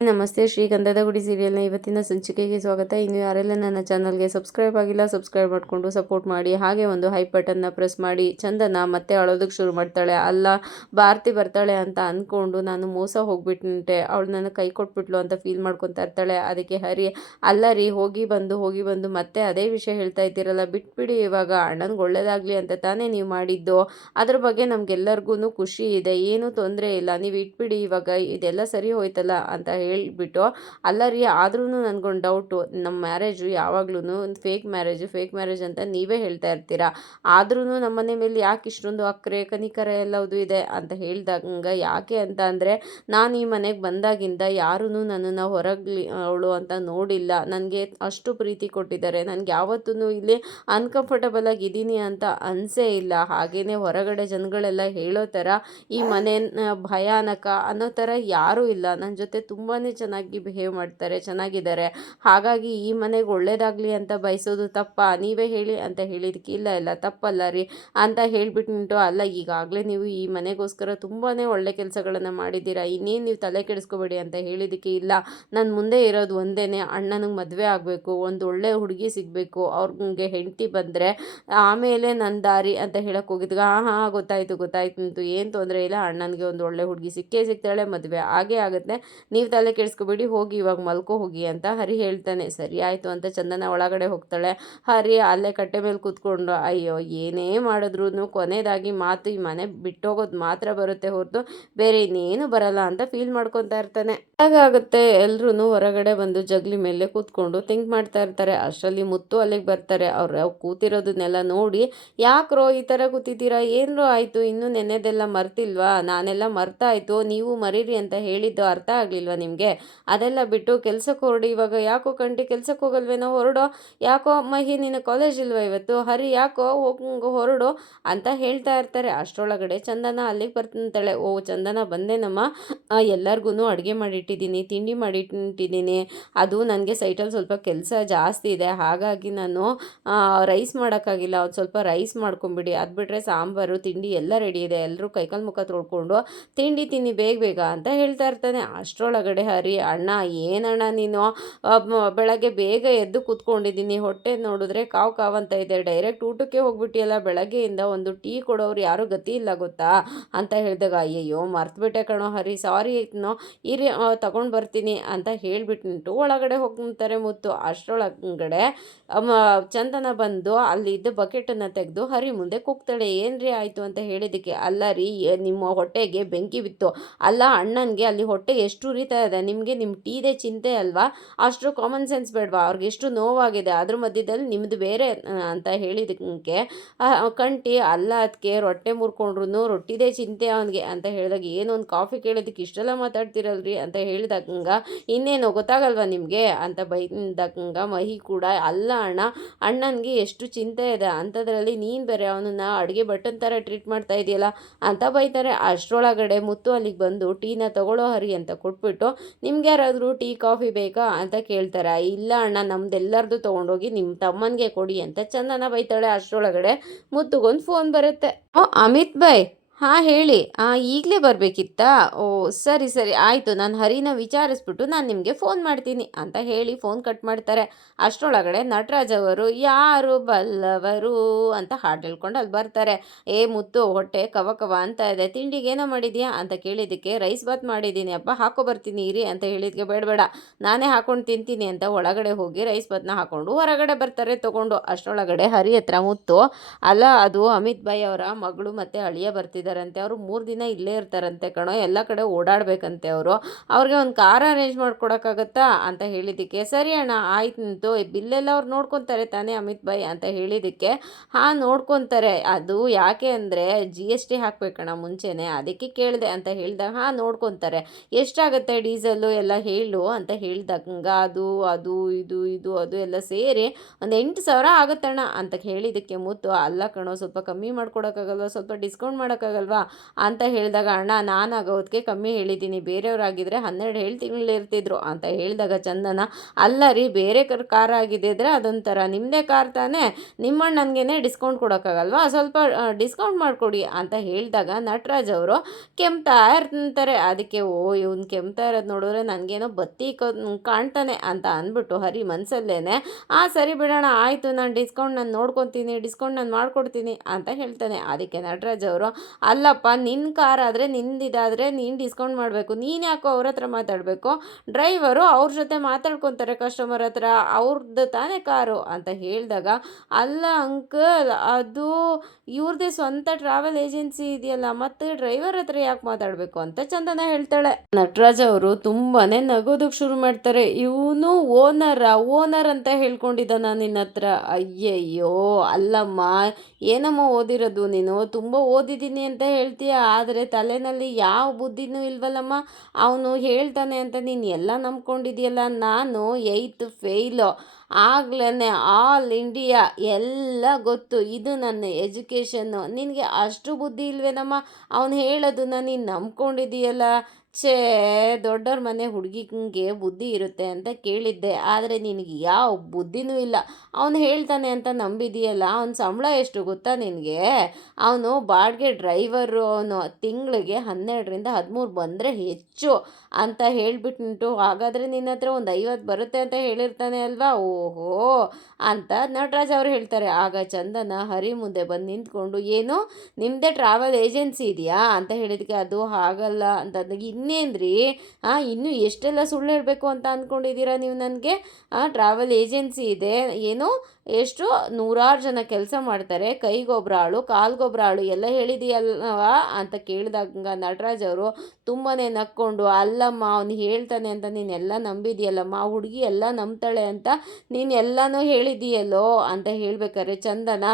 ನಮಸ್ತೆ. ಶ್ರೀ ಗಂಧದ ಗುಡಿ ಸೀರಿಯಲ್ನ ಇವತ್ತಿನ ಸಂಚಿಕೆಗೆ ಸ್ವಾಗತ. ಇನ್ನು ಯಾರೆಲ್ಲ ನನ್ನ ಚಾನಲ್ಗೆ ಸಬ್ಸ್ಕ್ರೈಬ್ ಆಗಿಲ್ಲ ಸಬ್ಸ್ಕ್ರೈಬ್ ಮಾಡಿಕೊಂಡು ಸಪೋರ್ಟ್ ಮಾಡಿ. ಹಾಗೆ ಒಂದು ಹೈಪ್ ಬಟನ್ನ ಪ್ರೆಸ್ ಮಾಡಿ. ಚಂದನ ಮತ್ತೆ ಅಳೋದಕ್ಕೆ ಶುರು ಮಾಡ್ತಾಳೆ. ಅಲ್ಲ, ಭಾರತಿ ಬರ್ತಾಳೆ ಅಂತ ಅಂದ್ಕೊಂಡು ನಾನು ಮೋಸ ಹೋಗ್ಬಿಟ್ಟೆ, ಅವಳು ನನ್ನ ಕೈ ಕೊಟ್ಬಿಟ್ಲು ಅಂತ ಫೀಲ್ ಮಾಡ್ಕೊತಾ ಇರ್ತಾಳೆ. ಅದಕ್ಕೆ ಹರಿ, ಅಲ್ಲ ರೀ, ಹೋಗಿ ಬಂದು ಮತ್ತೆ ಅದೇ ವಿಷಯ ಹೇಳ್ತಾ ಇದ್ದೀರಲ್ಲ, ಬಿಟ್ಬಿಡಿ ಇವಾಗ. ಅಣ್ಣನಿಗೆ ಒಳ್ಳೇದಾಗಲಿ ಅಂತ ತಾನೇ ನೀವು ಮಾಡಿದ್ದು. ಅದ್ರ ಬಗ್ಗೆ ನಮಗೆಲ್ಲರಿಗೂ ಖುಷಿ ಇದೆ, ಏನೂ ತೊಂದರೆ ಇಲ್ಲ, ನೀವು ಇಟ್ಬಿಡಿ ಇವಾಗ, ಇದೆಲ್ಲ ಸರಿ ಹೋಯ್ತಲ್ಲ ಅಂತ ಹೇಳಿಬಿಟ್ಟು. ಅಲ್ಲ ರೀ, ಆದ್ರೂ ನನಗೊಂದು ಡೌಟು, ನಮ್ಮ ಮ್ಯಾರೇಜು ಯಾವಾಗ್ಲೂ ಫೇಕ್ ಮ್ಯಾರೇಜ್ ಅಂತ ನೀವೇ ಹೇಳ್ತಾ ಇರ್ತೀರಾ, ಆದ್ರೂ ನಮ್ಮನೆ ಮೇಲೆ ಯಾಕೆ ಇಷ್ಟೊಂದು ಅಕ್ಕರೆ ಕನಿಕರ ಎಲ್ಲವುದು ಇದೆ ಅಂತ ಹೇಳಿದಾಗ, ಯಾಕೆ ಅಂತ ಅಂದರೆ, ನಾನು ಈ ಮನೆಗೆ ಬಂದಾಗಿಂದ ಯಾರೂ ನನ್ನನ್ನು ಹೊರಗಲಿ ಅವಳು ಅಂತ ನೋಡಿಲ್ಲ, ನನಗೆ ಅಷ್ಟು ಪ್ರೀತಿ ಕೊಟ್ಟಿದ್ದಾರೆ, ನನಗೆ ಯಾವತ್ತೂ ಇಲ್ಲಿ ಅನ್ಕಂಫರ್ಟಬಲ್ ಆಗಿದ್ದೀನಿ ಅಂತ ಅನಿಸೇ ಇಲ್ಲ. ಹಾಗೆಯೇ ಹೊರಗಡೆ ಜನಗಳೆಲ್ಲ ಹೇಳೋ ಥರ ಈ ಮನೆ ಭಯಾನಕ ಅನ್ನೋ ಥರ ಯಾರೂ ಇಲ್ಲ, ನನ್ನ ಜೊತೆ ತುಂಬಾ ಚೆನ್ನಾಗಿ ಬಿಹೇವ್ ಮಾಡ್ತಾರೆ, ಚೆನ್ನಾಗಿದ್ದಾರೆ. ಹಾಗಾಗಿ ಈ ಮನೆಗೆ ಒಳ್ಳೇದಾಗಲಿ ಅಂತ ಬಯಸೋದು ತಪ್ಪಾ, ನೀವೇ ಹೇಳಿ ಅಂತ ಹೇಳಿದಕ್ಕೆ, ಇಲ್ಲ ತಪ್ಪಲ್ಲ ರೀ ಅಂತ ಹೇಳಿಬಿಟ್ಟು, ಅಲ್ಲ, ಈಗಾಗಲೇ ನೀವು ಈ ಮನೆಗೋಸ್ಕರ ತುಂಬಾ ಒಳ್ಳೆ ಕೆಲಸಗಳನ್ನು ಮಾಡಿದ್ದೀರಾ, ಇನ್ನೇನು ನೀವು ತಲೆ ಕೆಡಿಸ್ಕೋಬೇಡಿ ಅಂತ ಹೇಳಿದಕ್ಕೆ, ಇಲ್ಲ, ನನ್ನ ಮುಂದೆ ಇರೋದು ಒಂದೇ, ಅಣ್ಣನಿಗೆ ಮದುವೆ ಆಗಬೇಕು, ಒಂದು ಒಳ್ಳೆ ಹುಡುಗಿ ಸಿಗಬೇಕು, ಅವ್ರಿಗೆ ಹೆಂಡತಿ ಬಂದರೆ ಆಮೇಲೆ ನನ್ನ ದಾರಿ ಅಂತ ಹೇಳಕ್ಕೆ ಹೋಗಿದ್ಗ, ಹಾಂ ಗೊತ್ತಾಯ್ತು, ಏನು ತೊಂದರೆ ಇಲ್ಲ, ಅಣ್ಣನಿಗೆ ಒಂದು ಒಳ್ಳೆ ಹುಡುಗಿ ಸಿಗ್ತಾಳೆ, ಮದುವೆ ಆಗುತ್ತೆ, ನೀವು ತಲೆ ಕೆಡಿಸ್ಕೊಬೇಡಿ, ಹೋಗಿ ಇವಾಗ ಮಲ್ಕೋ ಹೋಗಿ ಅಂತ ಹರಿ ಹೇಳ್ತಾನೆ. ಸರಿ ಆಯಿತು ಅಂತ ಚಂದನ ಒಳಗಡೆ ಹೋಗ್ತಾಳೆ. ಹರಿ ಅಲ್ಲೇ ಕಟ್ಟೆ ಮೇಲೆ ಕೂತ್ಕೊಂಡು, ಅಯ್ಯೋ, ಏನೇ ಮಾಡಿದ್ರು ಕೊನೆಯದಾಗಿ ಮಾತು ಈ ಮನೆ ಬಿಟ್ಟೋಗೋದು ಮಾತ್ರ ಬರುತ್ತೆ ಹೊರತು ಬೇರೆ ಇನ್ನೇನು ಬರಲ್ಲ ಅಂತ ಫೀಲ್ ಮಾಡ್ಕೊತಾ ಇರ್ತಾನೆ. ಹಾಗಾಗುತ್ತೆ, ಎಲ್ಲರೂ ಹೊರಗಡೆ ಬಂದು ಜಗ್ಲಿ ಮೇಲೆ ಕೂತ್ಕೊಂಡು ಥಿಂಕ್ ಮಾಡ್ತಾ ಇರ್ತಾರೆ. ಅಷ್ಟರಲ್ಲಿ ಮುತ್ತು ಅಲ್ಲಿಗೆ ಬರ್ತಾರೆ. ಅವ್ರು ಕೂತಿರೋದನ್ನೆಲ್ಲ ನೋಡಿ, ಯಾಕ್ರೋ ಈ ಥರ ಕೂತಿದ್ದೀರಾ, ಏನರೋ ಆಯಿತು, ಇನ್ನೂ ನೆನ್ನೆದೆಲ್ಲ ಮರ್ತಿಲ್ವಾ, ನಾನೆಲ್ಲ ಮರ್ತಾಯಿತು, ನೀವು ಮರೀರಿ ಅಂತ ಹೇಳಿದ್ದು ಅರ್ಥ ಆಗಲಿಲ್ವಾ ನಿಮಗೆ, ಅದೆಲ್ಲ ಬಿಟ್ಟು ಕೆಲ್ಸಕ್ಕೆ ಹೊರಡಿ ಇವಾಗ. ಯಾಕೋ ಕಂಟಿ ಕೆಲ್ಸಕ್ಕೆ ಹೋಗಲ್ವೇನೋ, ಹೊರಡೋ, ಯಾಕೋ ಮಹಿ ನಿನ್ನ ಕಾಲೇಜ್ ಇಲ್ವಾ ಇವತ್ತು, ಹರಿ ಯಾಕೋ ಹೊರಡು ಅಂತ ಹೇಳ್ತಾ ಇರ್ತಾರೆ. ಅಷ್ಟರೊಳಗಡೆ ಚಂದನ ಅಲ್ಲಿಗೆ ಬರ್ತಾಳೆ. ಓ ಚಂದನ ಬಂದೇನಮ್ಮ, ಎಲ್ಲರಿಗೂ ಅಡುಗೆ ಮಾಡಿಟ್ಟಿದ್ದೀನಿ, ತಿಂಡಿ ಮಾಡಿಟ್ಟಿದ್ದೀನಿ, ಅದು ನನಗೆ ಸೈಟಲ್ಲಿ ಸ್ವಲ್ಪ ಕೆಲಸ ಜಾಸ್ತಿ ಇದೆ, ಹಾಗಾಗಿ ನಾನು ರೈಸ್ ಮಾಡೋಕ್ಕಾಗಿಲ್ಲ, ಒಂದು ಸ್ವಲ್ಪ ರೈಸ್ ಮಾಡ್ಕೊಂಬಿಡಿ, ಅದು ಬಿಟ್ಟರೆ ಸಾಂಬಾರು ತಿಂಡಿ ಎಲ್ಲ ರೆಡಿ ಇದೆ, ಎಲ್ಲರೂ ಕೈಕಾಲು ಮುಖ ತೊಳ್ಕೊಂಡು ತಿಂಡಿ ತಿನ್ನಿ ಬೇಗ ಅಂತ ಹೇಳ್ತಾ ಇರ್ತಾನೆ. ಅಷ್ಟರೊಳಗಡೆ ಹರಿ, ಅಣ್ಣ ಏನಣ್ಣ ನೀನು, ಬೆಳಗ್ಗೆ ಬೇಗ ಎದ್ದು ಕೂತ್ಕೊಂಡಿದ್ದೀನಿ, ಹೊಟ್ಟೆ ನೋಡಿದ್ರೆ ಕಾವು ಅಂತ ಇದೆ, ಡೈರೆಕ್ಟ್ ಊಟಕ್ಕೆ ಹೋಗ್ಬಿಟ್ಟಿಯಲ್ಲ, ಬೆಳಗ್ಗೆಯಿಂದ ಒಂದು ಟೀ ಕೊಡೋರು ಯಾರೂ ಗತಿ ಇಲ್ಲ ಗೊತ್ತಾ ಅಂತ ಹೇಳಿದಾಗ, ಅಯ್ಯಯ್ಯೋ ಮರ್ತುಬಿಟ್ಟೆ ಕಣೋ ಹರಿ, ಸಾರಿ ಇರಿ ತಗೊಂಡು ಬರ್ತೀನಿ ಅಂತ ಹೇಳಿಬಿಟ್ಟು ಒಳಗಡೆ ಹೋಗ್ತಾರೆ ಮುತ್ತು. ಅಷ್ಟರೊಳಗಡೆ ಚಂದನ ಬಂದು ಅಲ್ಲಿದ್ದ ಬಕೆಟನ್ನು ತೆಗೆದು ಹರಿ ಮುಂದೆ ಕೂಗ್ತಾಳೆ. ಏನ್ರಿ ಆಯಿತು ಅಂತ ಹೇಳಿದ್ದಕ್ಕೆ, ಅಲ್ಲ ರೀ, ನಿಮ್ಮ ಹೊಟ್ಟೆಗೆ ಬೆಂಕಿ ಬಿತ್ತು, ಅಲ್ಲ ಅಣ್ಣನಿಗೆ ಅಲ್ಲಿ ಹೊಟ್ಟೆ ಎಷ್ಟು ಉರಿತಾ ಇದೆ, ನಿಮಗೆ ನಿಮ್ಮ ಟೀದೇ ಚಿಂತೆ ಅಲ್ವಾ, ಅಷ್ಟು ಕಾಮನ್ ಸೆನ್ಸ್ ಬೇಡವಾ, ಅವ್ರಿಗೆ ಎಷ್ಟು ನೋವಾಗಿದೆ, ಅದ್ರ ಮಧ್ಯದಲ್ಲಿ ನಿಮ್ಮದು ಬೇರೆ ಅಂತ ಹೇಳಿದಕ್ಕೆ ಕಂಟಿ, ಅಲ್ಲ ಅದಕ್ಕೆ ರೊಟ್ಟೆ ಮುರ್ಕೊಂಡ್ರು ರೊಟ್ಟಿದೇ ಚಿಂತೆ ಅವನಿಗೆ ಅಂತ ಹೇಳಿದಾಗ, ಏನೋ ಒಂದು ಕಾಫಿ ಕೇಳೋದಕ್ಕೆ ಇಷ್ಟೆಲ್ಲ ಮಾತಾಡ್ತಿರಲ್ರಿ ಅಂತ ಹೇಳಿದಾಗ, ಇನ್ನೇನು ಗೊತ್ತಾಗಲ್ವಾ ನಿಮಗೆ ಅಂತ ಬೈದಾಗ ಮಹಿ ಕೂಡ, ಅಲ್ಲ ಅಣ್ಣ, ಅಣ್ಣನಿಗೆ ಎಷ್ಟು ಚಿಂತೆ ಇದೆ ಅಂಥದ್ರಲ್ಲಿ ನೀನು ಬೇರೆ ಅವನನ್ನ ಅಡುಗೆ ಬಟ್ಟನ್ ಥರ ಟ್ರೀಟ್ ಮಾಡ್ತಾ ಇದೆಯಲ್ಲ ಅಂತ ಬೈತಾರೆ. ಅಷ್ಟರೊಳಗಡೆ ಮುತ್ತು ಅಲ್ಲಿಗೆ ಬಂದು ಟೀನ ತಗೊಳ್ಳೋ ಹರಿ ಅಂತ ಕೊಟ್ಬಿಟ್ಟು, ನಿಮ್ಗೆ ಯಾರಾದರೂ ಟೀ ಕಾಫಿ ಬೇಕಾ ಅಂತ ಕೇಳ್ತಾರೆ. ಇಲ್ಲ ಅಣ್ಣ, ನಮ್ದೆಲ್ಲರದು ತೊಗೊಂಡೋಗಿ ನಿಮ್ಮ ತಮ್ಮನಿಗೆ ಕೊಡಿ ಅಂತ ಚಂದನ ಬೈತಾಳೆ. ಅಷ್ಟರೊಳಗಡೆ ಮುತ್ತುಗೊಂದು ಫೋನ್ ಬರುತ್ತೆ. ಓ ಅಮಿತ್ ಬೈ, ಹಾಂ ಹೇಳಿ, ಈಗಲೇ ಬರಬೇಕಿತ್ತಾ, ಓ ಸರಿ ಆಯಿತು, ನಾನು ಹರಿನ ವಿಚಾರಿಸ್ಬಿಟ್ಟು ನಾನು ನಿಮಗೆ ಫೋನ್ ಮಾಡ್ತೀನಿ ಅಂತ ಹೇಳಿ ಫೋನ್ ಕಟ್ ಮಾಡ್ತಾರೆ. ಅಷ್ಟರೊಳಗಡೆ ನಟರಾಜ್ ಅವರು, ಯಾರು ಬಲ್ಲವರು ಅಂತ ಹಾಡು ಹೇಳ್ಕೊಂಡು ಅಲ್ಲಿ ಬರ್ತಾರೆ. ಏ ಮುತ್ತು, ಹೊಟ್ಟೆ ಕವ ಅಂತ ಇದೆ, ತಿಂಡಿಗೆ ಏನೋ ಮಾಡಿದ್ಯಾ ಅಂತ ಕೇಳಿದ್ದಕ್ಕೆ, ರೈಸ್ ಬಾತ್ ಮಾಡಿದ್ದೀನಿ ಅಪ್ಪ, ಹಾಕೋ ಬರ್ತೀನಿ ಇರಿ ಅಂತ ಹೇಳಿದ್ದಕ್ಕೆ, ಬೇಡ ನಾನೇ ಹಾಕೊಂಡು ತಿಂತೀನಿ ಅಂತ ಒಳಗಡೆ ಹೋಗಿ ರೈಸ್ ಬಾತ್ನ ಹಾಕ್ಕೊಂಡು ಹೊರಗಡೆ ಬರ್ತಾರೆ ತೊಗೊಂಡು. ಅಷ್ಟರೊಳಗಡೆ ಹರಿ ಹತ್ರ ಮುತ್ತು, ಅಲ್ಲ, ಅದು ಅಮಿತ್ ಭಾಯ್ ಅವರ ಮಗಳು ಮತ್ತು ಅಳಿಯ ಬರ್ತಿದ್ದಾರೆ ಅಂತೆ, ಅವರು 3 ದಿನ ಇಲ್ಲೇ ಇರ್ತಾರಂತೆ ಕಣೋ, ಎಲ್ಲ ಕಡೆ ಓಡಾಡಬೇಕಂತೆ ಅವರು, ಅವ್ರಿಗೆ ಒಂದು ಕಾರ್ ಅರೇಂಜ್ ಮಾಡ್ಕೊಡೋಕ್ಕಾಗತ್ತಾ ಅಂತ ಹೇಳಿದ್ದಕ್ಕೆ, ಸರಿ ಅಣ್ಣ ಆಯ್ತು, ಬಿಲ್ಲೆಲ್ಲ ಅವ್ರು ನೋಡ್ಕೊತಾರೆ ತಾನೇ ಅಮಿತ್ ಭಾಯ್ ಅಂತ ಹೇಳಿದ್ದಕ್ಕೆ, ಹಾಂ ನೋಡ್ಕೊತಾರೆ, ಅದು ಯಾಕೆ ಅಂದರೆ GST ಹಾಕಬೇಕಣ್ಣ ಮುಂಚೆನೇ, ಅದಕ್ಕೆ ಕೇಳಿದೆ ಅಂತ ಹೇಳಿದಾಗ, ಹಾಂ ನೋಡ್ಕೊತಾರೆ, ಎಷ್ಟಾಗುತ್ತೆ ಡೀಸೆಲ್ಲು ಎಲ್ಲ ಹೇಳು ಅಂತ ಹೇಳಿದಾಗ, ಅದು ಇದು ಅದು ಎಲ್ಲ ಸೇರಿ ಒಂದು 8,000 ಆಗುತ್ತಣ್ಣ ಅಂತ ಹೇಳಿದ್ದಕ್ಕೆ ಮುತ್ತು, ಅಲ್ಲ ಕಣೋ, ಸ್ವಲ್ಪ ಕಮ್ಮಿ ಮಾಡ್ಕೊಡೋಕ್ಕಾಗಲ್ವ, ಸ್ವಲ್ಪ ಡಿಸ್ಕೌಂಟ್ ಮಾಡೋಕ್ಕಾಗಲ್ಲ ಗೊತ್ತಾಗಲ್ವಾ ಅಂತ ಹೇಳಿದಾಗ, ಅಣ್ಣ ನಾನು ಆಗೋದಕ್ಕೆ ಕಮ್ಮಿ ಹೇಳಿದ್ದೀನಿ, ಬೇರೆಯವರಾಗಿದ್ದರೆ 12 ತಿಂಗಳು ಇರ್ತಿದ್ರು ಅಂತ ಹೇಳಿದಾಗ ಚಂದನ, ಅಲ್ಲ ರೀ ಬೇರೆ ಕಾರ್ ಆಗಿದ್ದಿದ್ರೆ ಅದೊಂಥರ, ನಿಮ್ಮದೇ ಕಾರ್ ತಾನೇ, ನಿಮ್ಮಣ್ಣನಿಗೆ ಡಿಸ್ಕೌಂಟ್ ಕೊಡೋಕ್ಕಾಗಲ್ವಾ, ಸ್ವಲ್ಪ ಡಿಸ್ಕೌಂಟ್ ಮಾಡಿಕೊಡಿ ಅಂತ ಹೇಳಿದಾಗ ನಟರಾಜ್ ಅವರು ಕೆಮ್ತಾ ಇರ್ತಾರೆ. ಅದಕ್ಕೆ ಓ ಇವ್ನು ಕೆಮ್ತಾ ಇರೋದು ನೋಡಿದ್ರೆ ನನಗೇನೋ ಬತ್ತಿ ಕಾಣ್ತಾನೆ ಅಂತ ಅಂದ್ಬಿಟ್ಟು ಹರಿ ಮನಸ್ಸಲ್ಲೇನೆ ಸರಿ ಬಿಡೋಣ ಆಯಿತು, ನಾನು ಡಿಸ್ಕೌಂಟ್ ನಾನು ನೋಡ್ಕೊತೀನಿ, ಡಿಸ್ಕೌಂಟ್ ನಾನು ಮಾಡ್ಕೊಡ್ತೀನಿ ಅಂತ ಹೇಳ್ತಾನೆ. ಅದಕ್ಕೆ ನಟರಾಜ್ ಅವರು, ಅಲ್ಲಪ್ಪ ನಿನ್ನ ಕಾರ್ ಆದರೆ ನಿಂದಿದಾದರೆ ನೀನು ಡಿಸ್ಕೌಂಟ್ ಮಾಡಬೇಕು, ನೀನು ಯಾಕೋ ಅವ್ರ ಹತ್ರ ಮಾತಾಡಬೇಕು, ಡ್ರೈವರು ಅವ್ರ ಜೊತೆ ಮಾತಾಡ್ಕೊತಾರೆ ಕಸ್ಟಮರ್ ಹತ್ರ, ಅವ್ರದ್ದು ತಾನೇ ಕಾರು ಅಂತ ಹೇಳಿದಾಗ, ಅಲ್ಲ ಅಂಕಲ್ ಅದು ಇವ್ರದ್ದೇ ಸ್ವಂತ ಟ್ರಾವೆಲ್ ಏಜೆನ್ಸಿ ಇದೆಯಲ್ಲ, ಮತ್ತು ಡ್ರೈವರ್ ಹತ್ರ ಯಾಕೆ ಮಾತಾಡಬೇಕು ಅಂತ ಚಂದನ ಹೇಳ್ತಾಳೆ. ನಟರಾಜ್ ಅವರು ತುಂಬಾನೇ ನಗೋದಕ್ಕೆ ಶುರು ಮಾಡ್ತಾರೆ. ಇವನು ಓನರ್ ಅಂತ ಹೇಳ್ಕೊಂಡಿದ್ದಾನ ನಿನ್ನ ಹತ್ರ, ಅಯ್ಯಯ್ಯೋ ಅಲ್ಲಮ್ಮ, ಏನಮ್ಮ ಓದಿರೋದು ನೀನು, ತುಂಬ ಓದಿದ್ದೀನಿ ಅಂತ ಹೇಳ್ತೀಯ, ಆದರೆ ತಲೆನಲ್ಲಿ ಯಾವ ಬುದ್ಧಿನೂ ಇಲ್ವಲ್ಲಮ್ಮ, ಅವನು ಹೇಳ್ತಾನೆ ಅಂತ ನೀನು ಎಲ್ಲ ನಂಬ್ಕೊಂಡಿದೆಯಲ್ಲ, ನಾನು 8th ಫೇಲು, ಆಗ್ಲೇ ಆಲ್ ಇಂಡಿಯಾ ಎಲ್ಲ ಗೊತ್ತು, ಇದು ನನ್ನ ಎಜುಕೇಷನ್ನು, ನಿನಗೆ ಅಷ್ಟು ಬುದ್ಧಿ ಇಲ್ವೇನಮ್ಮ, ಅವನು ಹೇಳೋದನ್ನ ನೀನು ನಂಬ್ಕೊಂಡಿದೀಯಲ್ಲ, ಛೇ ದೊಡ್ಡವ್ರ ಮನೆ ಹುಡುಗಿಗೆ ಬುದ್ಧಿ ಇರುತ್ತೆ ಅಂತ ಕೇಳಿದ್ದೆ, ಆದರೆ ನಿನಗೆ ಯಾವ ಬುದ್ಧಿನೂ ಇಲ್ಲ, ಅವನು ಹೇಳ್ತಾನೆ ಅಂತ ನಂಬಿದೆಯಲ್ಲ, ಅವನ ಸಂಬಳ ಎಷ್ಟು ಗೊತ್ತಾ ನಿನಗೆ, ಅವನು ಬಾಡಿಗೆ ಡ್ರೈವರು, ಅವನು ತಿಂಗಳಿಗೆ 12ರಿಂದ 13 ಬಂದರೆ ಹೆಚ್ಚು ಅಂತ ಹೇಳಿಬಿಟ್ಟು, ಹಾಗಾದರೆ ನಿನ್ನ ಹತ್ರ ಒಂದು 50 ಬರುತ್ತೆ ಅಂತ ಹೇಳಿರ್ತಾನೆ ಅಲ್ವಾ, ಓಹೋ ಅಂತ ನಟರಾಜ್ ಅವರು ಹೇಳ್ತಾರೆ. ಆಗ ಚಂದನ ಹರಿ ಮುಂದೆ ಬಂದು ನಿಂತ್ಕೊಂಡು, ಏನು ನಿಮ್ಮದೇ ಟ್ರಾವೆಲ್ ಏಜೆನ್ಸಿ ಇದೆಯಾ ಅಂತ ಹೇಳಿದಕ್ಕೆ, ಅದು ಹಾಗಲ್ಲ ಅಂತ ಇನ್ನೇನ್ರಿ, ಇನ್ನೂ ಎಷ್ಟೆಲ್ಲ ಸುಳ್ಳು ಹೇಳಬೇಕು ಅಂತ ಅಂದ್ಕೊಂಡಿದ್ದೀರಾ ನೀವು, ನನಗೆ ಟ್ರಾವೆಲ್ ಏಜೆನ್ಸಿ ಇದೆ, ಏನು ಎಷ್ಟು 100 ಜನ ಕೆಲಸ ಮಾಡ್ತಾರೆ, ಕೈಗೊಬ್ಬರ ಆಳು ಕಾಲ್ಗೊಬ್ಬರ ಆಳು ಎಲ್ಲ ಹೇಳಿದೆಯಲ್ವಾ ಅಂತ ಕೇಳಿದಾಗ ನಟರಾಜ್ ಅವರು ತುಂಬಾ ನಕ್ಕೊಂಡು, ಅಲ್ಲಮ್ಮ ಅವನು ಹೇಳ್ತಾನೆ ಅಂತ ನೀನೆಲ್ಲ ನಂಬಿದೆಯಲ್ಲಮ್ಮ, ಆ ಹುಡುಗಿ ಎಲ್ಲ ನಂಬ್ತಾಳೆ ಅಂತ ನೀನು ಎಲ್ಲನೂ ಹೇಳಿದೆಯಲ್ಲೋ ಅಂತ ಹೇಳ್ಬೇಕಾದ್ರೆ ಚಂದನ,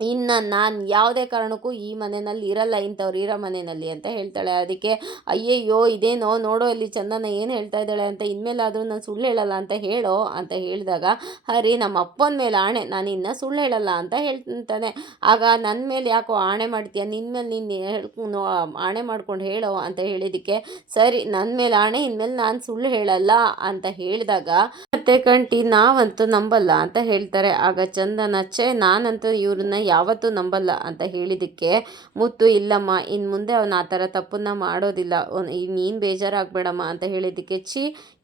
ಇನ್ನು ನಾನು ಯಾವುದೇ ಕಾರಣಕ್ಕೂ ಈ ಮನೆಯಲ್ಲಿ ಇರಲ್ಲ, ಇಂಥವ್ರು ಇರೋ ಮನೆಯಲ್ಲಿ ಅಂತ ಹೇಳ್ತಾಳೆ. ಅದಕ್ಕೆ ಅಯ್ಯಯ್ಯೋ ಇದೇನೋ ನೋಡೋ ಇಲ್ಲಿ ಚಂದನ ಏನು ಹೇಳ್ತಾ ಇದ್ದಾಳೆ ಅಂತ, ಇನ್ಮೇಲಾದರೂ ನಾನು ಸುಳ್ಳು ಹೇಳಲ್ಲ ಅಂತ ಹೇಳೋ ಅಂತ ಹೇಳಿದಾಗ, ಹರಿ ನಮ್ಮ ಅಪ್ಪನ ಮೇಲೆ ಆಣೆ ನಾನು ಇನ್ನು ಸುಳ್ಳು ಹೇಳಲ್ಲ ಅಂತ ಹೇಳ್ತಾನೆ. ಆಗ ನನ್ನ ಮೇಲೆ ಯಾಕೋ ಆಣೆ ಮಾಡ್ತೀಯ, ನಿನ್ನ ಮೇಲೆ ನೀನು ಆಣೆ ಮಾಡ್ಕೊಂಡು ಹೇಳೋ ಅಂತ ಹೇಳಿದ್ದಕ್ಕೆ, ಸರಿ ನನ್ನ ಮೇಲೆ ಆಣೆ, ಇನ್ಮೇಲೆ ನಾನು ಸುಳ್ಳು ಹೇಳಲ್ಲ ಅಂತ ಹೇಳಿದಾಗ ಮತ್ತೆ ಕಂಟಿ ನಾವಂತೂ ನಂಬಲ್ಲ ಅಂತ ಹೇಳ್ತಾರೆ. ಆಗ ಚಂದನ, ನಾನಂತೂ ಇವ್ರನ್ನ ಯಾವತ್ತೂ ನಂಬಲ್ಲ ಅಂತ ಹೇಳಿದ್ದಕ್ಕೆ ಮುತ್ತು, ಇಲ್ಲಮ್ಮ ಇನ್ನು ಮುಂದೆ ಅವನು ಆ ಥರ ತಪ್ಪನ್ನ ಮಾಡೋದಿಲ್ಲ, ನೀನು ಬೇಜಾರಾಗಬೇಡಮ್ಮ ಅಂತ ಹೇಳಿದ್ದಕ್ಕೆ,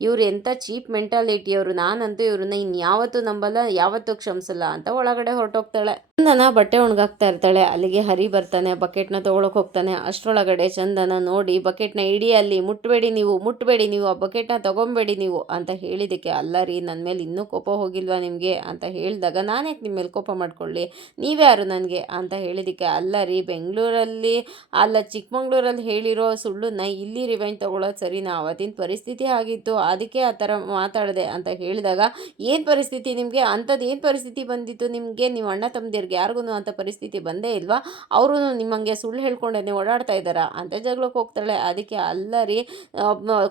ಇವ್ರು ಎಂಥ ಚೀಪ್ ಮೆಂಟಾಲಿಟಿಯವರು, ನಾನಂತೂ ಇವ್ರನ್ನ ಇನ್ಯಾವತ್ತೂ ನಂಬಲ್ಲ, ಯಾವತ್ತೂ ಕ್ಷಮಿಸಲ್ಲ ಅಂತ ಒಳಗಡೆ ಹೊರಟೋಗ್ತಾಳೆ. ಚಂದನ ಬಟ್ಟೆ ಒಣಗಾಕ್ತಾ ಇರ್ತಾಳೆ. ಅಲ್ಲಿಗೆ ಹರಿ ಬರ್ತಾನೆ, ಬಕೆಟ್ನ ತೊಗೊಳಕ್ಕೆ ಹೋಗ್ತಾನೆ. ಅಷ್ಟರೊಳಗಡೆ ಚಂದನ ನೋಡಿ, ಬಕೆಟ್ನ ಇಡಿ, ಅಲ್ಲಿ ಮುಟ್ಟಬೇಡಿ ನೀವು ಆ ಬಕೆಟ್ನ ತೊಗೊಬೇಡಿ ನೀವು ಅಂತ ಹೇಳಿದ್ದಕ್ಕೆ, ಅಲ್ಲ ರೀ ನನ್ನ ಮೇಲೆ ಇನ್ನೂ ಕೋಪ ಹೋಗಿಲ್ವಾ ನಿಮಗೆ ಅಂತ ಹೇಳಿದಾಗ, ನಾನ್ಯಾಕೆ ನಿಮ್ಮ ಮೇಲೆ ಕೋಪ ಮಾಡ್ಕೊಳ್ಳಿ, ನೀವ್ಯಾರು ನನಗೆ ಅಂತ ಹೇಳಿದ್ದಕ್ಕೆ, ಅಲ್ಲ ರೀ ಬೆಂಗಳೂರಲ್ಲಿ ಅಲ್ಲ ಚಿಕ್ಕಮಂಗ್ಳೂರಲ್ಲಿ ಹೇಳಿರೋ ಸುಳ್ಳನ್ನ ಇಲ್ಲಿ ರಿವೆಂಜ್ ತೊಗೊಳೋದು ಸರಿನಾ, ಅವತ್ತಿನ ಪರಿಸ್ಥಿತಿ ಆಗಿತ್ತು ಅದಕ್ಕೆ ಆ ಥರ ಮಾತಾಡಿದೆ ಅಂತ ಹೇಳಿದಾಗ, ಏನು ಪರಿಸ್ಥಿತಿ ನಿಮಗೆ, ಅಂಥದ್ದು ಏನು ಪರಿಸ್ಥಿತಿ ಬಂದಿತ್ತು ನಿಮಗೆ, ನೀವು ಅಣ್ಣ ತಮ್ಮದಿರ್ಗೆ ಯಾರಿಗೂ ಅಂಥ ಪರಿಸ್ಥಿತಿ ಬಂದೇ ಇಲ್ವಾ, ಅವರು ನಿಮ್ಮಂಗೆ ಸುಳ್ಳು ಹೇಳ್ಕೊಂಡೇ ಓಡಾಡ್ತಾ ಇದ್ದಾರಾ ಅಂತ ಜಗಳಕ್ಕೆ ಹೋಗ್ತಾಳೆ. ಅದಕ್ಕೆ ಅಲ್ಲ ರೀ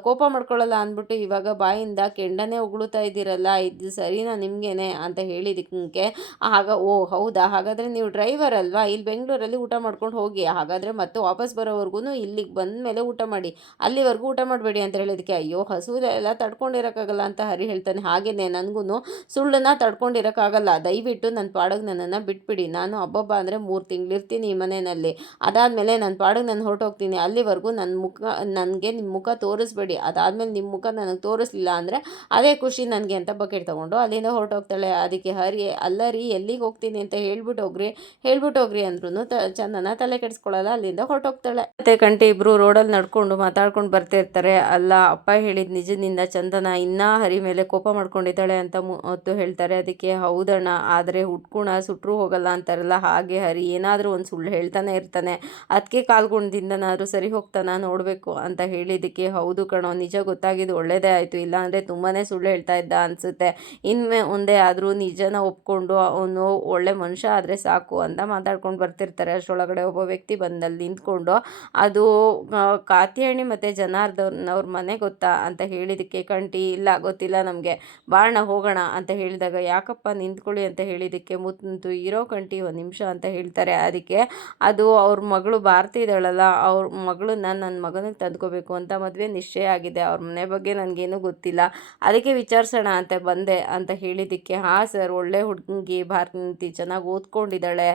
ಕೋಪ ಮಾಡ್ಕೊಳ್ಳಲ್ಲ ಅಂದ್ಬಿಟ್ಟು ಇವಾಗ ಬಾಯಿಂದ ಕೆಂಡನೇ ಉಗುಳುತ್ತಾ ಇದ್ದೀರಲ್ಲ, ಇದು ಸರಿನಾ ನಿಮಗೇನೆ ಅಂತ ಹೇಳಿದ್ದಕ್ಕೆ, ಆಗ ಓ ಹೌದಾ, ಹಾಗಾದರೆ ನೀವು ಡ್ರೈವರ್ ಅಲ್ವಾ, ಇಲ್ಲಿ ಬೆಂಗಳೂರಲ್ಲಿ ಊಟ ಮಾಡ್ಕೊಂಡು ಹೋಗಿ, ಹಾಗಾದರೆ ಮತ್ತೆ ವಾಪಸ್ ಬರೋವರೆಗೂ ಇಲ್ಲಿಗೆ ಬಂದ ಮೇಲೆ ಊಟ ಮಾಡಿ, ಅಲ್ಲಿವರೆಗೂ ಊಟ ಮಾಡಬೇಡಿ ಅಂತ ಹೇಳಿದಕ್ಕೆ, ಅಯ್ಯೋ ಹಸುವೆಲ್ಲ ತಡ್ಕೊಂಡಿರೋಕ್ಕಾಗಲ್ಲ ಅಂತ ಹರಿ ಹೇಳ್ತಾನೆ. ಹಾಗೆಯೇ ನನಗೂ ಸುಳ್ಳನ್ನ ತಡ್ಕೊಂಡಿರೋಕ್ಕಾಗಲ್ಲ, ದಯವಿಟ್ಟು ನನ್ನ ಪಾಡಿಗೆ ನನ್ನನ್ನು ಬಿಟ್ಬಿಡಿ, ನಾನು ಹಬ್ಬಬ್ಬ ಅಂದರೆ 3 ತಿಂಗಳು ಇರ್ತೀನಿ ಈ ಮನೆಯಲ್ಲಿ, ಅದಾದಮೇಲೆ ನನ್ನ ಪಾಡಿಗೆ ನಾನು ಹೊರಟೋಗ್ತೀನಿ, ಅಲ್ಲಿವರೆಗೂ ನನಗೆ ನಿಮ್ಮ ಮುಖ ತೋರಿಸ್ಬೇಡಿ, ಅದಾದಮೇಲೆ ನಿಮ್ಮ ಮುಖ ನನಗೆ ತೋರಿಸ್ಲಿಲ್ಲ ಅಂದರೆ ಅದೇ ಖುಷಿ ನನಗೆ ಅಂತ ಬಕೆಟ್ ತೊಗೊಂಡು ಅಲ್ಲಿಂದ ಹೊರಟೋಗ್ತಾಳೆ. ಅದಕ್ಕೆ ಹರಿ, ಅಲ್ಲ ರೀ ಎಲ್ಲಿಗೆ ಹೋಗ್ತೀನಿ ಅಂತ ಹೇಳ್ಬಿಟ್ಟು ಹೋಗ್ರಿ ಅಂದ್ರೂ ಚಂದನ ತಲೆ ಕೆಡಿಸ್ಕೊಳ್ಳಲ್ಲ, ಅಲ್ಲಿಂದ ಹೊರಟೋಗ್ತಾಳೆ. ಮತ್ತೆ ಕಂಟಿ ಇಬ್ಬರು ರೋಡಲ್ಲಿ ನಡ್ಕೊಂಡು ಮಾತಾಡ್ಕೊಂಡು ಬರ್ತಿರ್ತಾರೆ. ಅಲ್ಲ ಅಪ್ಪ ಹೇಳಿದ ನಿಜದಿಂದ ಚಂದನ ಇನ್ನೂ ಹರಿ ಮೇಲೆ ಕೋಪ ಮಾಡ್ಕೊಂಡಿದ್ದಾಳೆ ಅಂತ ಮುತ್ತು ಹೇಳ್ತಾರೆ. ಅದಕ್ಕೆ ಹೌದಣ್ಣ, ಆದರೆ ಹುಟ್ಗುಣ ಸುಟ್ಟರು ಹೋಗಲ್ಲ ಅಂತಾರಲ್ಲ, ಹಾಗೆ ಹರಿ ಏನಾದರೂ ಒಂದು ಸುಳ್ಳು ಹೇಳ್ತಾನೆ ಇರ್ತಾನೆ, ಅದಕ್ಕೆ ಕಾಲ್ಗುಣದಿಂದನಾದರೂ ಸರಿ ಹೋಗ್ತಾನ ನೋಡಬೇಕು ಅಂತ ಹೇಳಿದ್ದಕ್ಕೆ, ಹೌದು ಕಣೋ ನಿಜ ಗೊತ್ತಾಗಿದ್ದು ಒಳ್ಳೇದೇ ಆಯಿತು, ಇಲ್ಲಾಂದರೆ ತುಂಬಾ ಸುಳ್ಳು ಹೇಳ್ತಾ ಇದ್ದ ಇದ್ದ ಅನಿಸುತ್ತೆ. ಮುಂದೆ ಆದರೂ ನಿಜನ ಒಪ್ಕೊಂಡು ಅವನು ಒಳ್ಳೆ ಮನುಷ್ಯ ಆದರೆ ಸಾಕು ಅಂತ ಮಾತಾಡ್ಕೊಂಡು ಬರ್ತಿರ್ತಾರೆ. ಅಷ್ಟರೊಳಗಡೆ ಒಬ್ಬ ವ್ಯಕ್ತಿ ಬಂದಲ್ಲಿ ನಿಂತ್ಕೊಂಡು ಅದು ಕಾತ್ಯಾಯನಿ ಮತ್ತು ಜನಾರ್ದನ್ ಅವ್ರ ಮನೆ ಗೊತ್ತಾ ಅಂತ ಹೇಳಿದ್ದಕ್ಕೆ ಕಂಟಿ ಇಲ್ಲ ಗೊತ್ತಿಲ್ಲ ನಮಗೆ, ಬಾಣ ಹೋಗೋಣ ಅಂತ ಹೇಳಿದಾಗ ಯಾಕಪ್ಪ ನಿಂತ್ಕೊಳ್ಳಿ ಅಂತ ಹೇಳಿದ್ದಕ್ಕೆ ಮುತ್ತು ಇರೋ ಕಂಟಿ ಒಂದು ನಿಮಿಷ ಅಂತ ಹೇಳ್ತಾರೆ. ಅದಕ್ಕೆ ಅದು ಅವ್ರ ಮಗಳು ಭಾರತಿ ಇದ್ದಾಳಲ್ಲ, ಅವ್ರ ಮಗಳನ್ನ ನನ್ನ ಮಗನಿಗೆ ತಂದ್ಕೋಬೇಕು ಅಂತ ಮದುವೆ ನಿಶ್ಚಯ ಆಗಿದೆ. ಅವ್ರ ಮನೆ ಬಗ್ಗೆ ನನಗೇನು ಗೊತ್ತಿಲ್ಲ, ಅದಕ್ಕೆ ವಿಚಾರಿಸೋಣ ಅಂತ ಬಂದೆ ಅಂತ ಹೇಳಿದ್ದಕ್ಕೆ ಹಾಂ ಸರ್, ಒಳ್ಳೆ ಹುಡುಗಿ ಭಾರತಿ ಚೆನ್ನಾಗಿ ಓದ್ಕೊಂಡಿದ್ದಾಳೆ,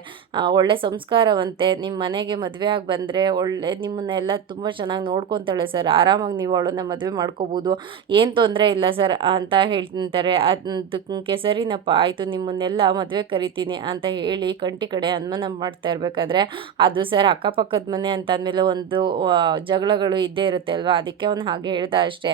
ಒಳ್ಳೆ ಸಂಸ್ಕಾರವಂತೆ, ನಿಮ್ಮ ಮನೆಗೆ ಮದುವೆ ಆಗಿ ಬಂದರೆ ಒಳ್ಳೆ ನಿಮ್ಮನ್ನೆಲ್ಲ ತುಂಬ ಚೆನ್ನಾಗಿ ನೋಡ್ಕೊತಾಳೆ ಸರ್, ಆರಾಮಾಗಿ ನೀವು ಅವಳನ್ನ ಮದುವೆ ಮಾಡ್ಕೋಬೋದು, ಏನು ತೊಂದರೆ ಇಲ್ಲ ಸರ್ ಅಂತ ಹೇಳ್ತಾರೆ. ಅದಕ್ಕೆ ಸರಿನಪ್ಪ ಆಯಿತು, ನಿಮ್ಮನ್ನೆಲ್ಲ ಮದುವೆ ಕರಿತೀನಿ ಅಂತ ಹೇಳಿ ಕಂಟಿ ಕಡೆ ಅನುಮಾನ ಮಾಡ್ತಾ ಇರಬೇಕಾದ್ರೆ ಅದು ಸರ್ ಅಕ್ಕಪಕ್ಕದ ಮನೆ ಅಂತ ಅಂದಮೇಲೆ ಒಂದು ಜಗಳಗಳು ಇದ್ದೇ ಇರುತ್ತೆ ಅಲ್ವಾ, ಅದಕ್ಕೆ ಅವನು ಹಾಗೆ ಹೇಳ್ದ ಅಷ್ಟೇ.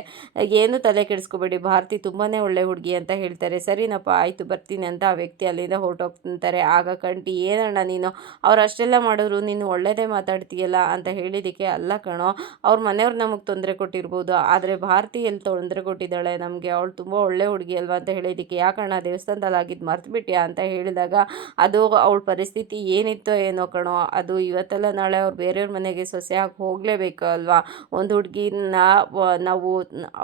ಏನು ತಲೆ ಕೆಡಿಸ್ಕೋಬೇಡಿ, ಭಾರತಿ ತುಂಬಾ ಒಳ್ಳೆ ಹುಡುಗಿ ಅಂತ ಹೇಳ್ತಾರೆ. ಸರಿನಪ್ಪ ಆಯಿತು ಬರ್ತೀನಿ ಅಂತ ಆ ವ್ಯಕ್ತಿ ಅಲ್ಲಿಂದ ಹೊರಟೋಗ್ತಾರೆ. ಆಗ ಕಂಟಿ ಏನಣ್ಣ ನೀನು ಅವ್ರು ಅಷ್ಟೆಲ್ಲ ಮಾಡಿದ್ರು ನೀನು ಒಳ್ಳೆಯದೇ ಮಾತಾಡ್ತೀಯಲ್ಲ ಅಂತ ಹೇಳಿದ್ದಕ್ಕೆ ಅಲ್ಲ ಕಣೋ, ಅವ್ರ ಮನೆಯವ್ರು ನಮಗೆ ತೊಂದರೆ ಕೊಟ್ಟಿರ್ಬೋದು, ಆದರೆ ಭಾರತಿ ಎಲ್ಲಿ ತೊಂದರೆ ಕೊಟ್ಟಿದ್ದಾಳೆ ನಮಗೆ, ಅವಳು ತುಂಬ ಒಳ್ಳೆ ಹುಡುಗಿ ಅಲ್ವಾ ಅಂತ ಹೇಳಿದ್ದಕ್ಕೆ ಯಾಕಣ್ಣ ದೇವಸ್ಥಾನದಲ್ಲಿ ಆಗಿದ್ದು ಮರ್ತುಬಿಟ್ಯಾ ಅಂತ ಹೇಳಿದಾಗ ಅದು ಅವಳ ಪರಿಸ್ಥಿತಿ ಏನಿತ್ತೋ ಏನೋ ಕಣೋ, ಅದು ಇವತ್ತೆಲ್ಲ ನಾಳೆ ಅವ್ರು ಬೇರೆಯವ್ರ ಮನೆಗೆ ಸೊಸೆಯಾಗಿ ಹೋಗಲೇಬೇಕು ಅಲ್ವಾ, ಒಂದು ಹುಡುಗಿನ ನಾವು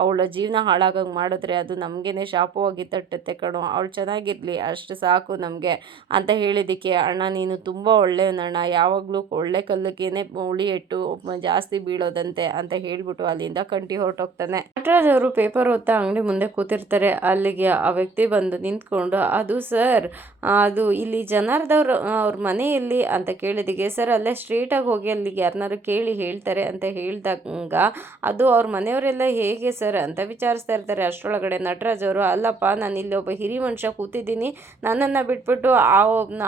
ಅವಳ ಜೀವನ ಹಾಳಾಗಂಗೆ ಮಾಡಿದ್ರೆ ಅದು ನಮಗೇನೆ ಶಾಪವಾಗಿ ತಟ್ಟುತ್ತೆ ಕಣೋ, ಅವಳು ಚೆನ್ನಾಗಿರಲಿ ಅಷ್ಟು ಸಾಕು ನಮಗೆ ಅಂತ ಹೇಳಿದ್ದಕ್ಕೆ ಅಣ್ಣ ನೀನು ತುಂಬ ಒಳ್ಳೆಯವನಣ್ಣ, ಯಾವಾಗಲೂ ಒಳ್ಳೆ ಕಲ್ಲಕ್ಕೇನೆ ಉಳಿ ಇಟ್ಟು ಜಾಸ್ತಿ ಬೀಳೋದಂತೆ ಅಂತ ಹೇಳ್ಬಿಟ್ಟು ಅಲ್ಲಿಂದ ಕಂಟಿ ಹೊರಟೋಗ್ತಾನೆ. ನಟರಾಜ್ ಅವರು ಪೇಪರ್ ಓದ್ತಾ ಅಂಗಡಿ ಮುಂದೆ ಕೂತಿರ್ತಾರೆ. ಅಲ್ಲಿಗೆ ಆ ವ್ಯಕ್ತಿ ಬಂದು ನಿಂತ್ಕೊಂಡು ಅದು ಸರ್ ಅದು ಇಲ್ಲಿ ಜನಾರ್ದವ್ರ ಅವ್ರ ಮನೆಯಲ್ಲಿ ಅಂತ ಕೇಳಿದಿಗೆ ಸರ್ ಅಲ್ಲೇ ಸ್ಟ್ರೀಟಾಗಿ ಹೋಗಿ ಅಲ್ಲಿಗೆ ಯಾರನ್ನಾರು ಕೇಳಿ ಹೇಳ್ತಾರೆ ಅಂತ ಹೇಳ್ದಾಗ ಅದು ಅವ್ರ ಮನೆಯವರೆಲ್ಲ ಹೇಗೆ ಸರ್ ಅಂತ ವಿಚಾರಿಸ್ತಾ ಇರ್ತಾರೆ. ಅಷ್ಟರೊಳಗಡೆ ನಟರಾಜ್ ಅವರು ಅಲ್ಲಪ್ಪ ನಾನು ಇಲ್ಲಿ ಒಬ್ಬ ಹಿರಿ ಮನುಷ್ಯ ಕೂತಿದ್ದೀನಿ, ನನ್ನನ್ನು ಬಿಟ್ಬಿಟ್ಟು ಆ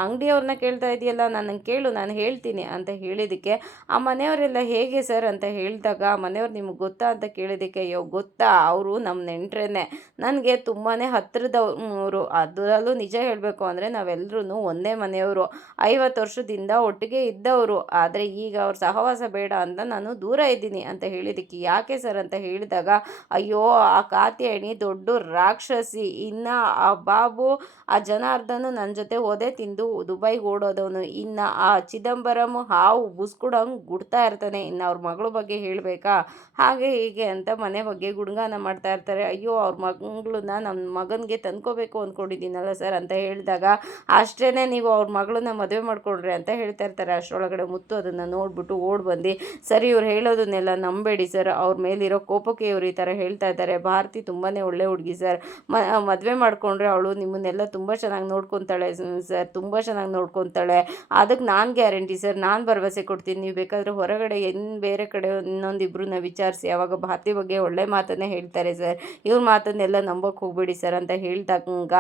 ಅಂಗಡಿಯವ್ರನ್ನ ಕೇಳ್ತಾ ಇದೆಯಲ್ಲ, ನನ್ನನ್ನು ಕೇಳು ನಾನು ಹೇಳ್ತೀನಿ ಅಂತ ಹೇಳಿದ್ದಕ್ಕೆ ಆ ಮನೆಯವರೆಲ್ಲ ಹೇಗೆ ಸರ್ ಅಂತ ಹೇಳಿದಾಗ ಆ ಮನೆಯವ್ರು ನಿಮ್ಗೆ ಗೊತ್ತಾ ಅಂತ ಕೇಳಿದ್ದಕ್ಕೆ ಅಯ್ಯೋ ಗೊತ್ತಾ, ಅವರು ನಮ್ಮ ನೆಂಟ್ರೇನೆ, ನನಗೆ ತುಂಬಾ ಹತ್ತಿರದವರು, ಅದರಲ್ಲೂ ನಿಜ ಹೇಳಬೇಕು ಅಂದರೆ ನಾವೆಲ್ಲರೂ ಒಂದೇ ಮನೆಯವರು, 50 ವರ್ಷದಿಂದ ಒಟ್ಟಿಗೆ ಇದ್ದವರು, ಆದರೆ ಈಗ ಅವ್ರ ಸಹವಾಸ ಬೇಡ ಅಂತ ನಾನು ದೂರ ಇದ್ದೀನಿ ಅಂತ ಹೇಳಿದ್ದಕ್ಕೆ ಯಾಕೆ ಸರ್ ಅಂತ ಹೇಳಿದಾಗ ಅಯ್ಯೋ ಆ ಕಾತ್ಯಾಯನಿ ದೊಡ್ಡ ರಾಕ್ಷಸಿ, ಇನ್ನು ಆ ಬಾಬು ಆ ಜನಾರ್ದನು ನನ್ನ ಜೊತೆ ಒದೆ ತಿಂದು ದುಬೈಗೆ ಓಡೋದವನು, ಇನ್ನು ಆ ಚಿದಂಬರಂ ಹಾವು ಬುಸ್ಕೊಡಂಗೆ ಗುಡ್ತಾ ಇರ್ತಾನೆ, ಇನ್ನು ಅವ್ರ ಮಗಳ ಬಗ್ಗೆ ಹೇಳಬೇಕಾ, ಹಾಗೆ ಹೀಗೆ ಅಂತ ಮನೆ ಬಗ್ಗೆ ಗುಣಗಾನ ಮಾಡ್ತಾ ಇರ್ತಾರೆ. ಅಯ್ಯೋ ಅವ್ರ ಮಗಳನ್ನ ನಮ್ಮ ಮಗನಿಗೆ ತಂದ್ಕೋಬೇಕು ಅಂದ್ಕೊಂಡಿದ್ದೀನಲ್ಲ ಸರ್ ಅಂತ ಹೇಳಿದಾಗ ಅಷ್ಟೇ ನೀವು ಅವ್ರ ಮಗಳನ್ನ ಮದುವೆ ಮಾಡ್ಕೊಡ್ರಿ ಅಂತ ಹೇಳ್ತಾ ಇರ್ತಾರೆ. ಅಷ್ಟರೊಳಗಡೆ ಮುತ್ತು ಅದನ್ನು ನೋಡ್ಬಿಟ್ಟು ಓಡ್ ಬಂದು ಸರಿ ಇವ್ರು ಹೇಳೋದನ್ನೆಲ್ಲ ನಂಬೇಡಿ ಸರ್, ಅವ್ರ ಮೇಲಿರೋ ಕೋಪಕ್ಕೆ ಇವ್ರು ಈ ಥರ ಹೇಳ್ತಾ ಇದ್ದಾರೆ, ಭಾರತಿ ತುಂಬಾ ಒಳ್ಳೆ ಹುಡುಗಿ ಸರ್, ಮದುವೆ ಮಾಡ್ಕೊಂಡ್ರೆ ಅವಳು ನಿಮ್ಮನ್ನೆಲ್ಲ ತುಂಬ ಚೆನ್ನಾಗಿ ನೋಡ್ಕೊತಾಳೆ ಸರ್, ತುಂಬ ಚೆನ್ನಾಗಿ ನೋಡ್ಕೊತಾಳೆ, ಅದಕ್ಕೆ ನಾನು ಗ್ಯಾರಂಟಿ ಸರ್, ನಾನು ಭರವಸೆ ಕೊಡ್ತೀನಿ, ನೀವು ಬೇಕಾದರೆ ಹೊರಗಡೆ ಬೇರೆ ಕಡೆ ಇನ್ನೊಂದಿಬ್ರನ್ನ ವಿಚಾರಿಸಿ, ಅವಾಗ ಭಾರತಿ ಬಗ್ಗೆ ಒಳ್ಳೆ ಮಾತನ್ನೇ ಹೇಳ್ತಾರೆ ಸರ್, ಇವ್ರ ಮಾತನ್ನೆಲ್ಲ ನಂಬೋಕೆ ಹೋಗ್ಬೇಡಿ ಸರ್ ಅಂತ ಹೇಳಿದಾಗ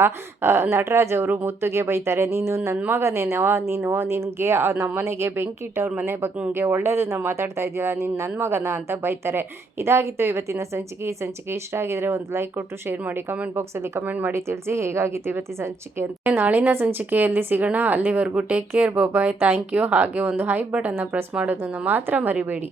ನಟರಾಜ್ ಅವರು ಮುತ್ತುಗೆ ಬೈತಾರೆ, ನೀನು ನನ್ನ ಮಗನೇನೋ, ನೀನು ನಿನಗೆ ನಮ್ಮನೆಗೆ ಬೆಂಕಿ ಇಟ್ಟವ್ರ ಮನೆ ಬಗ್ಗೆ ಒಳ್ಳೇದನ್ನ ಮಾತಾಡ್ತಾ ಇದೆಯಲ್ಲ, ನೀನು ನನ್ನ ಮಗನ ಅಂತ ಬೈತಾರೆ. ಇದಾಗಿತ್ತು ಇವತ್ತಿನ ಸಂಚಿಕೆ. ಈ ಸಂಚಿಕೆ ಇಷ್ಟ ಆಗಿದ್ರೆ ಒಂದು ಲೈಕ್ ಕೊಟ್ಟು ಶೇರ್ ಮಾಡಿ, ಕಮೆಂಟ್ ಬಾಕ್ಸಲ್ಲಿ ಕಮೆಂಟ್ ಮಾಡಿ ತಿಳಿಸಿ ಹೇಗಾಗಿತ್ತು ಇವತ್ತಿನ ಸಂಚಿಕೆ ಅಂತ. ನಾಳಿನ ಸಂಚಿಕೆಯಲ್ಲಿ ಸಿಗೋಣ, ಅಲ್ಲಿವರೆಗೂ take care, bye, thank you. ಹಾಗೆ ಒಂದು ಹೈ ಬಟನ್ನ ಪ್ರೆಸ್ ಮಾಡೋದನ್ನು ಮಾತ್ರ ಮರಿಬೇಡಿ.